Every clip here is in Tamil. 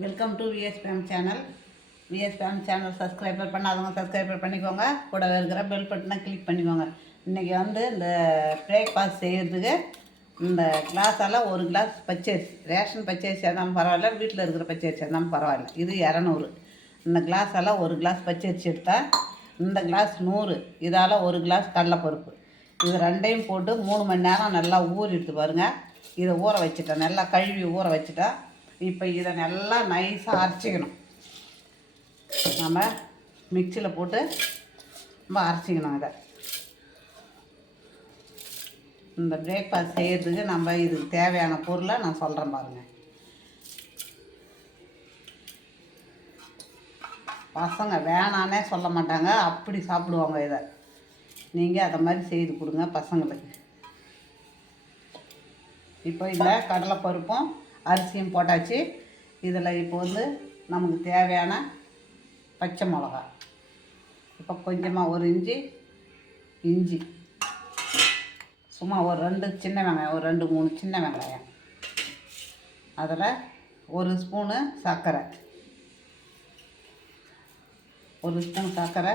Welcome to VSPM channel. VSPM channel subscriber பண்ணாதவங்க சப்ஸ்கிரைபர் பண்ணிக்கோங்க. கூட இருக்கிற பெல் பட்டனை கிளிக் பண்ணிக்கோங்க. இன்றைக்கி இந்த பிரேக்ஃபாஸ்ட் செய்கிறதுக்கு இந்த கிளாஸால் ஒரு கிளாஸ் பச்சரிசி, ரேஷன் பச்சரிசி இருந்தாலும் பரவாயில்ல, வீட்டில் இருக்கிற பச்சரிசி இருந்தாலும் பரவாயில்ல. இது 200. இந்த கிளாஸால் ஒரு கிளாஸ் பச்சரிசி எடுத்தால் இந்த கிளாஸ் 100. இதால் ஒரு கிளாஸ் கடலைப்பருப்பு. இது ரெண்டையும் போட்டு 3 மணி நேரம் நல்லா ஊறிடுது பாருங்கள். இதை ஊற வச்சுட்டேன், நல்லா கழுவி ஊற வச்சுட்டேன். இப்போ இதை நல்லா நைஸாக அரைச்சிக்கணும். நம்ம மிக்சியில் போட்டு நம்ம அரைச்சிக்கணும். இதை இந்த பிரேக்ஃபாஸ்ட் செய்கிறதுக்கு நம்ம இதுக்கு தேவையான பொருளை நான் சொல்கிறேன் பாருங்கள். பசங்க வேணானே சொல்ல மாட்டாங்க, அப்படி சாப்பிடுவாங்க. இதை நீங்கள் அதை மாதிரி செய்து கொடுங்க பசங்களுக்கு. இப்போ இதில் கடலைப்பருப்பும் அரிசியும் போட்டாச்சு. இதில் இப்போ நமக்கு தேவையான பச்சை மிளகா, இப்போ கொஞ்சமாக ஒரு இஞ்சி, சும்மா ஒரு 2 சின்ன வெங்காயம், ஒரு 2-3 சின்ன வெங்காயம், அதில் 1 ஸ்பூனு சர்க்கரை, 1 ஸ்பூன் சர்க்கரை.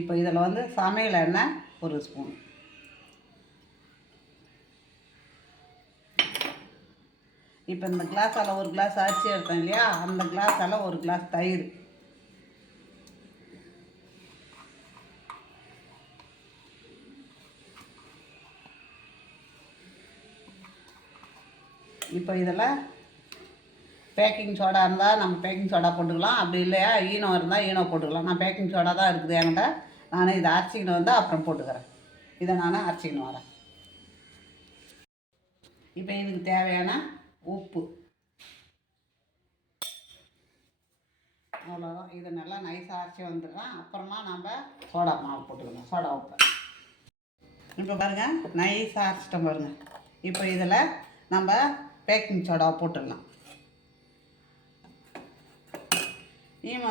இப்போ இதில் சமையல் எண்ணெய் 1 ஸ்பூன். இப்போ இந்த கிளாஸால் ஒரு கிளாஸ் அரிசி எடுத்தோம் இல்லையா, அந்த கிளாஸால் ஒரு கிளாஸ் தயிர். இப்போ இதில் பேக்கிங் சோடா இருந்தால் நம்ம பேக்கிங் சோடா போட்டுக்கலாம், அப்படி இல்லையா ஈனோ இருந்தால் ஈனோ போட்டுக்கலாம். நான் பேக்கிங் சோடா தான் இருக்குது என்கிட்ட. நான் இதை அரைச்சிக்கின்னு அப்புறம் போட்டுக்கிறேன். இதை நான் அரைச்சிக்கின்னு வரேன். இப்போ இதுக்கு தேவையான உப்பு, அவ்வளோதான். இதை நல்லா நைஸாக அரைச்சி வந்துடுறேன். அப்புறமா நம்ம சோடா மாவு போட்டுக்கலாம், சோடா உப்பு. இப்போ பாருங்கள், நைஸாக அரைச்சிட்டோம் பாருங்கள். இப்போ இதில் நம்ம பேக்கிங் சோடாவை போட்டுடலாம். ஈனோ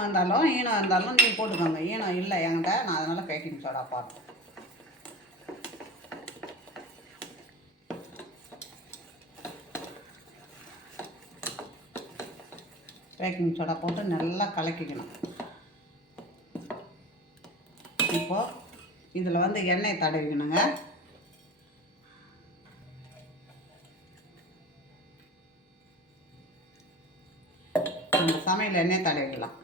இருந்தாலும் நீங்கள் போட்டுக்கோங்க. ஈனோ இல்லை என்கிட்ட, நான் அதனால் பேக்கிங் சோடா போடுறேன். பேக்கிங் சோடா போட்டு நல்லா கலக்கிக்கணும். இப்போது இதில் எண்ணெய் தடவிக்கணுங்க. இந்த சமையல் எண்ணெய் தடவிக்கலாம்.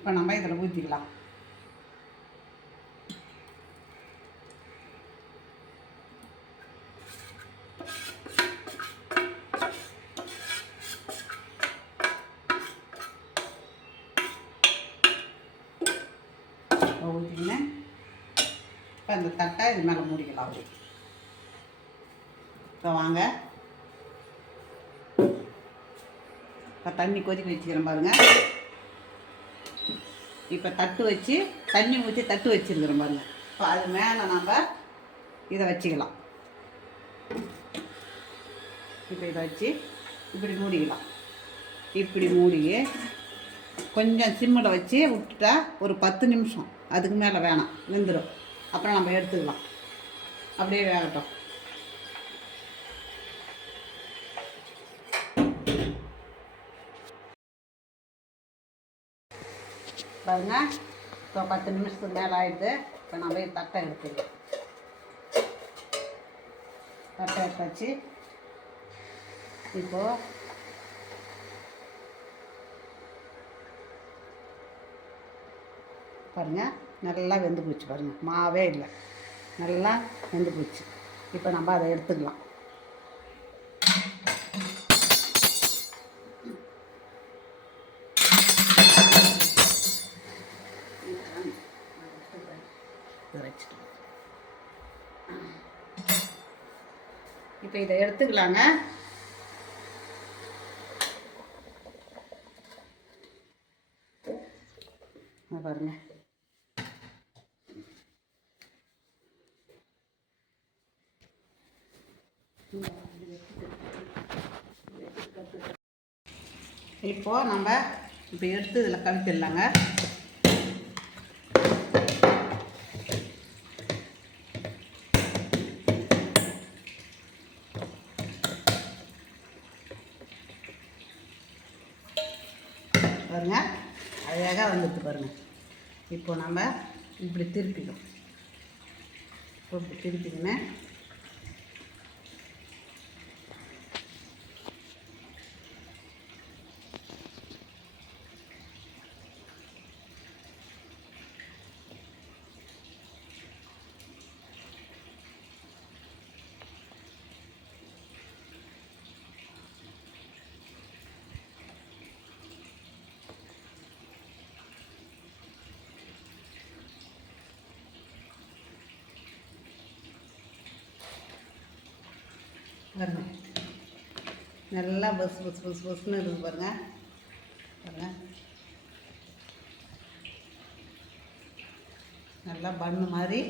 இப்போ நம்ம இதில் ஊற்றிக்கலாம். ஊற்றிக்கினேன். இப்போ இந்த தட்டை இது மேலே மூடிக்கலாம். அப்படி இப்போ வாங்க, இப்போ தண்ணி கொதிக்க வச்சுக்கிறேன் பாருங்கள். இப்போ தட்டு வச்சு தண்ணி ஊற்றி தட்டு வச்சுருக்கிறோம் பாருங்கள். இப்போ அது மேலே நம்ம இதை வச்சுக்கலாம். இப்போ இதை வச்சு இப்படி மூடிக்கலாம். இப்படி மூடி கொஞ்சம் சிம்மில் வச்சு விட்டுட்டா ஒரு 10 நிமிஷம், அதுக்கு மேலே வேணாம், வெந்துடும். அப்புறம் நம்ம எடுத்துக்கலாம். அப்படியே வேகட்டும். பாருங்க, இப்போ 10 நிமிஷத்துக்கு மேலே ஆகிடுது. இப்போ நம்ம தட்டை எடுத்துக்கலாம். தட்டை எடுத்தாச்சு. இப்போது பாருங்கள், நல்லா வெந்து போச்சு பாருங்கள். மாவே இல்லை, நல்லா வெந்து போச்சு. இப்போ நம்ம அதை எடுத்துக்கலாம். இப்போ இதை எடுத்துக்கலாங்க. பாருங்கள், இப்போது நம்ம இப்போ எடுத்து இதில் கழிச்சிடலாங்க. பாருங்க அழகாக வந்துட்டு பாருங்கள். இப்போ நம்ம இப்படி திருப்பிக்கணும். இப்படி திருப்பிக்கின்னு பாருங்க நல்லா பஸ்ன்னு இருக்குது பாருங்கள். பாருங்கள் நல்லா பண்ணு மாதிரி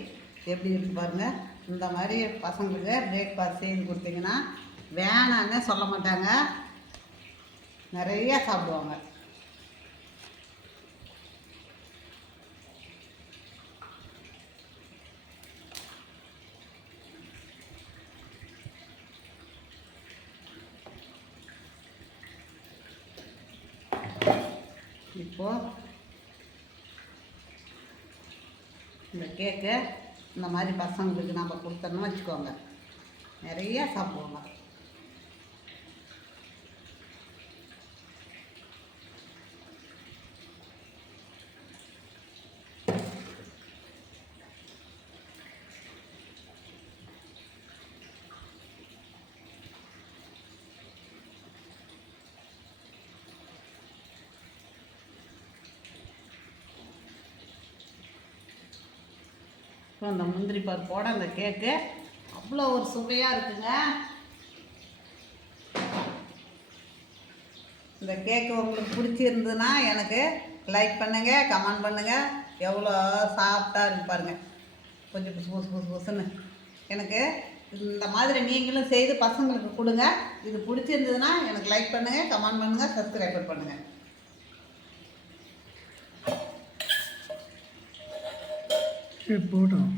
எப்படி இருக்குது பாருங்கள். இந்த மாதிரி பசங்களுக்கு பிரேக்ஃபாஸ்ட் செய்து கொடுத்தீங்கன்னா வேணான்னு சொல்ல மாட்டாங்க, நிறையா சாப்பிடுவாங்க. இப்போது இந்த கேக்கை இந்த மாதிரி பசங்களுக்கு நம்ம கொடுத்தோன்னு வச்சுக்கோங்க, நிறையா சாப்பிடுவாங்க. இப்போ இந்த முந்திரி பருப்போட அந்த கேக்கு அவ்வளோ ஒரு சுவையாக இருக்குங்க. இந்த கேக்கு உங்களுக்கு பிடிச்சிருந்ததுன்னா எனக்கு லைக் பண்ணுங்கள், கமெண்ட் பண்ணுங்கள். எவ்வளோ சாஃப்டாக இருக்கு பாருங்கள், கொஞ்சம் புதுசுன்னு. எனக்கு இந்த மாதிரி நீங்களும் செய்து பசங்களுக்கு கொடுங்க. இது பிடிச்சிருந்ததுன்னா எனக்கு லைக் பண்ணுங்கள், கமெண்ட் பண்ணுங்கள், சப்ஸ்கிரைபர் பண்ணுங்கள். போட்டோம்.